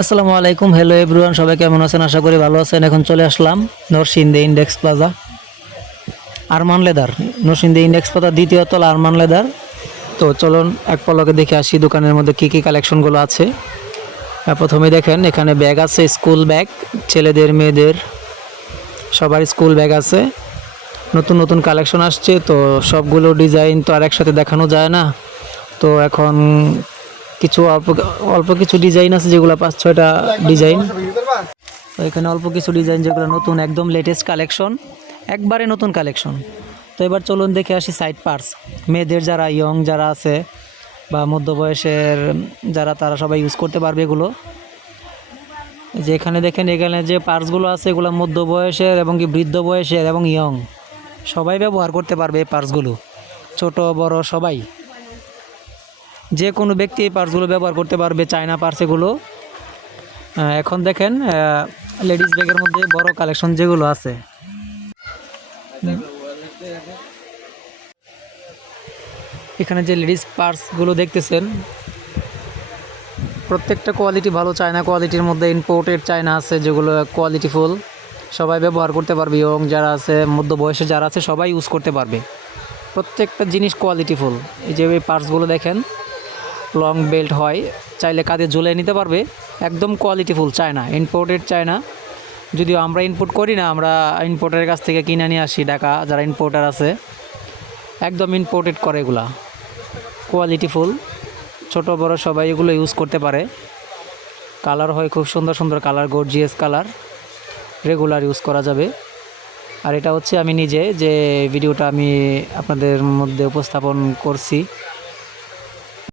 আসসালামু আলাইকুম, hello everyone, সবাই কেমন আছেন? আশা করি ভালো আছেন। এখন চলে আসলাম Narsingdi index plaza, Arman leather. Narsingdi index plaza দ্বিতীয় তলা, আরমান লেদার। তো চলুন এক পলকে দেখে আসি দোকানের মধ্যে কী কী কালেকশনগুলো আছে। প্রথমে দেখেন এখানে ব্যাগ আছে, স্কুল ব্যাগ, ছেলেদের মেয়েদের সবার স্কুল ব্যাগ আছে। নতুন নতুন কালেকশন আসছে, তো সবগুলো ডিজাইন তো আর একসাথে দেখানো যায় না। তো এখন কিছু অল্প অল্প কিছু ডিজাইন আছে, যেগুলো 5-6টা ডিজাইন। তো এখানে অল্প কিছু ডিজাইন যেগুলো নতুন, একদম লেটেস্ট কালেকশন, একবারে নতুন কালেকশন। তো এবার চলুন দেখে আসি সাইড পার্টস। মেয়েদের যারা ইয়ং যারা আছে বা মধ্য বয়সের যারা, তারা সবাই ইউজ করতে পারবে এগুলো। যে এখানে দেখেন, এখানে যে পার্টসগুলো আছে এগুলো মধ্য বয়সের এবং কি বৃদ্ধ বয়সের এবং ইয়ং সবাই ব্যবহার করতে পারবে এই পার্টসগুলো। ছোট বড় সবাই, যে কোনো ব্যক্তি এই পার্টসগুলো ব্যবহার করতে পারবে। চায়না পার্টস এগুলো। এখন দেখেন লেডিস ব্যাগের মধ্যে বড় কালেকশন যেগুলো আছে, এখানে যে লেডিস পার্টসগুলো দেখতেছেন প্রত্যেকটা কোয়ালিটি ভালো। চায়না কোয়ালিটির মধ্যে ইম্পোর্টেড চায়না আছে, যেগুলো কোয়ালিটিফুল, সবাই ব্যবহার করতে পারবে। এবং যারা আছে মধ্য বয়সে যারা আছে সবাই ইউজ করতে পারবে। প্রত্যেকটা জিনিস কোয়ালিটিফুল। এই যে এই পার্টসগুলো দেখেন, লং বেল্ট হয়, চাইলে কাঁধে ঝুলিয়ে নিতে পারবে। একদম কোয়ালিটিফুল চায়না, ইম্পোর্টেড চায়না। যদিও আমরা ইম্পোর্ট করি না, আমরা ইম্পোর্টারের কাছ থেকে কিনে নিয়ে আসি। ঢাকা যারা ইম্পোর্টার আছে একদম ইম্পোর্টেড করে এগুলা, কোয়ালিটিফুল। ছোট বড় সবাই এগুলো ইউজ করতে পারে। কালার হয় খুব সুন্দর সুন্দর colour, gorgeous colour, regular use করা যাবে। আর এটা হচ্ছে আমি নিজে যে ভিডিওটা আমি আপনাদের মধ্যে উপস্থাপন করছি,